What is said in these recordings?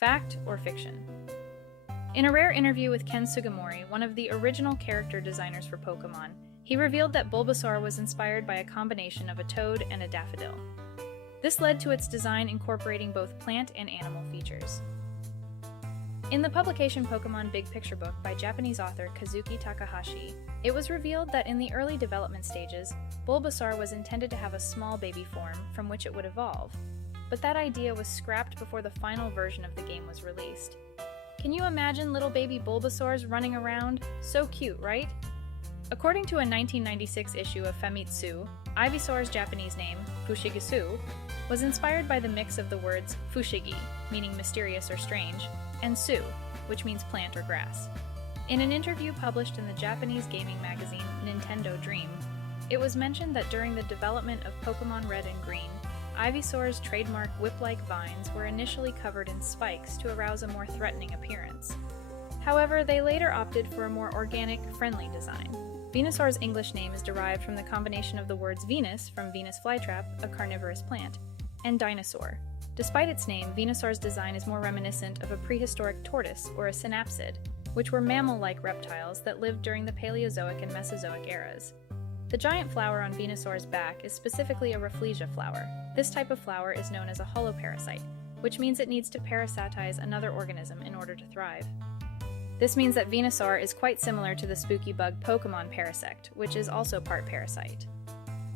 Fact or fiction? In a rare interview with Ken Sugimori, one of the original character designers for Pokemon, he revealed that Bulbasaur was inspired by a combination of a toad and a daffodil. This led to its design incorporating both plant and animal features. In the publication Pokemon Big Picture Book by Japanese author Kazuki Takahashi, it was revealed that in the early development stages, Bulbasaur was intended to have a small baby form from which it would evolve, but that idea was scrapped before the final version of the game was released. Can you imagine little baby Bulbasaurs running around? So cute, right? According to a 1996 issue of Famitsu, Ivysaur's Japanese name, Fushigisu, was inspired by the mix of the words fushigi, meaning mysterious or strange, and su, which means plant or grass. In an interview published in the Japanese gaming magazine Nintendo Dream, it was mentioned that during the development of Pokemon Red and Green, Ivysaur's trademark whip-like vines were initially covered in spikes to arouse a more threatening appearance. However, they later opted for a more organic, friendly design. Venusaur's English name is derived from the combination of the words Venus, from Venus flytrap, a carnivorous plant, and dinosaur. Despite its name, Venusaur's design is more reminiscent of a prehistoric tortoise or a synapsid, which were mammal-like reptiles that lived during the Paleozoic and Mesozoic eras. The giant flower on Venusaur's back is specifically a Rafflesia flower. This type of flower is known as a holoparasite, which means it needs to parasitize another organism in order to thrive. This means that Venusaur is quite similar to the spooky bug Pokemon Parasect, which is also part parasite.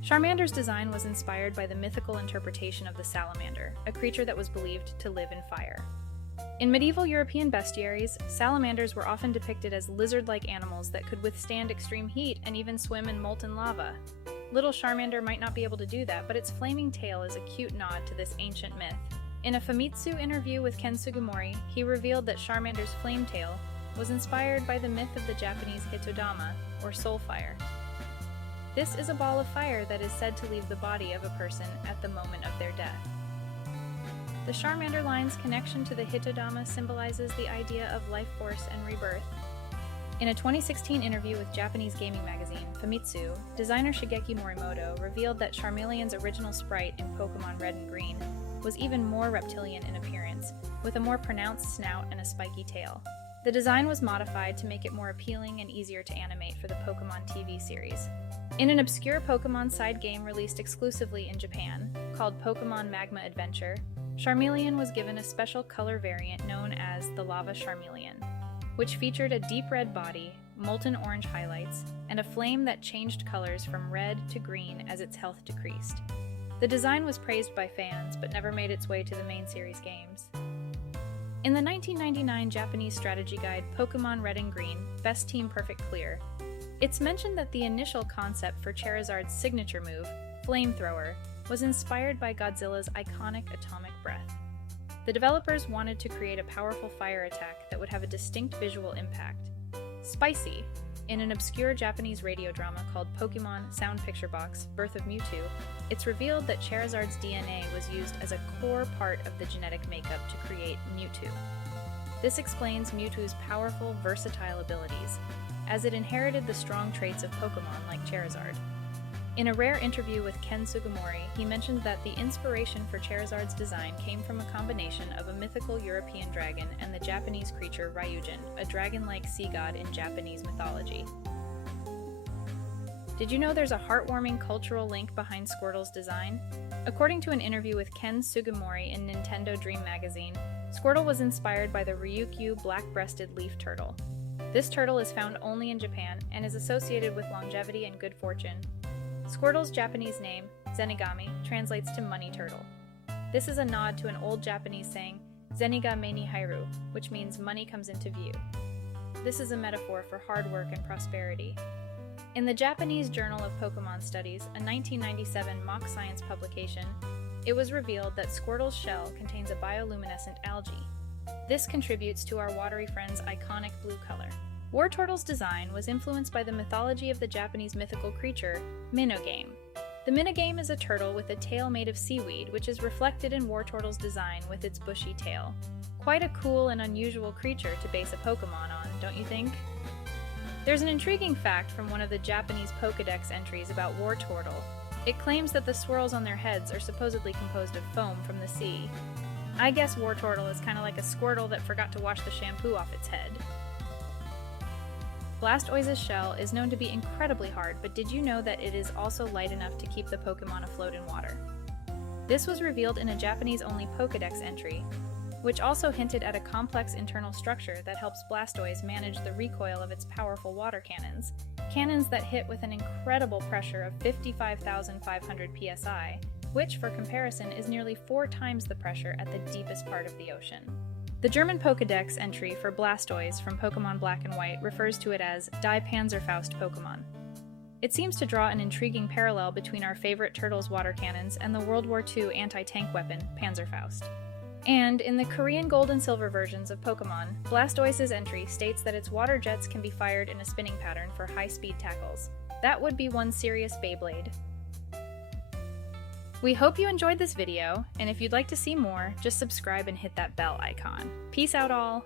Charmander's design was inspired by the mythical interpretation of the salamander, a creature that was believed to live in fire. In medieval European bestiaries, salamanders were often depicted as lizard-like animals that could withstand extreme heat and even swim in molten lava. Little Charmander might not be able to do that, but its flaming tail is a cute nod to this ancient myth. In a Famitsu interview with Ken Sugimori, he revealed that Charmander's flame tail was inspired by the myth of the Japanese Hitodama, or soul fire. This is a ball of fire that is said to leave the body of a person at the moment of their death. The Charmander line's connection to the Hitodama symbolizes the idea of life force and rebirth. In a 2016 interview with Japanese gaming magazine Famitsu, designer Shigeki Morimoto revealed that Charmeleon's original sprite in Pokemon Red and Green was even more reptilian in appearance, with a more pronounced snout and a spiky tail. The design was modified to make it more appealing and easier to animate for the Pokemon TV series. In an obscure Pokemon side game released exclusively in Japan, called Pokemon Magma Adventure, Charmeleon was given a special color variant known as the Lava Charmeleon, which featured a deep red body, molten orange highlights, and a flame that changed colors from red to green as its health decreased. The design was praised by fans, but never made its way to the main series games. In the 1999 Japanese strategy guide Pokemon Red and Green, Best Team Perfect Clear, it's mentioned that the initial concept for Charizard's signature move, Flamethrower, was inspired by Godzilla's iconic atomic breath. The developers wanted to create a powerful fire attack that would have a distinct visual impact. Spicy! In an obscure Japanese radio drama called Pokemon Sound Picture Box, Birth of Mewtwo, it's revealed that Charizard's DNA was used as a core part of the genetic makeup to create Mewtwo. This explains Mewtwo's powerful, versatile abilities, as it inherited the strong traits of Pokemon like Charizard. In a rare interview with Ken Sugimori, he mentioned that the inspiration for Charizard's design came from a combination of a mythical European dragon and the Japanese creature Ryujin, a dragon-like sea god in Japanese mythology. Did you know there's a heartwarming cultural link behind Squirtle's design? According to an interview with Ken Sugimori in Nintendo Dream magazine, Squirtle was inspired by the Ryukyu black-breasted leaf turtle. This turtle is found only in Japan and is associated with longevity and good fortune. Squirtle's Japanese name, Zenigami, translates to money turtle. This is a nod to an old Japanese saying, Zeniga me ni hairu, which means money comes into view. This is a metaphor for hard work and prosperity. In the Japanese Journal of Pokemon Studies, a 1997 mock science publication, it was revealed that Squirtle's shell contains a bioluminescent algae. This contributes to our watery friend's iconic blue color. Wartortle's design was influenced by the mythology of the Japanese mythical creature, Minogame. The Minogame is a turtle with a tail made of seaweed, which is reflected in Wartortle's design with its bushy tail. Quite a cool and unusual creature to base a Pokemon on, don't you think? There's an intriguing fact from one of the Japanese Pokédex entries about Wartortle. It claims that the swirls on their heads are supposedly composed of foam from the sea. I guess Wartortle is kind of like a Squirtle that forgot to wash the shampoo off its head. Blastoise's shell is known to be incredibly hard, but did you know that it is also light enough to keep the Pokemon afloat in water? This was revealed in a Japanese-only Pokédex entry, which also hinted at a complex internal structure that helps Blastoise manage the recoil of its powerful water cannons, cannons that hit with an incredible pressure of 55,500 psi, which, for comparison, is nearly 4 times the pressure at the deepest part of the ocean. The German Pokédex entry for Blastoise from Pokemon Black and White refers to it as Die Panzerfaust Pokemon. It seems to draw an intriguing parallel between our favorite Turtles water cannons and the World War II anti-tank weapon, Panzerfaust. And in the Korean Gold and Silver versions of Pokemon, Blastoise's entry states that its water jets can be fired in a spinning pattern for high-speed tackles. That would be one serious Beyblade. We hope you enjoyed this video, and if you'd like to see more, just subscribe and hit that bell icon. Peace out all!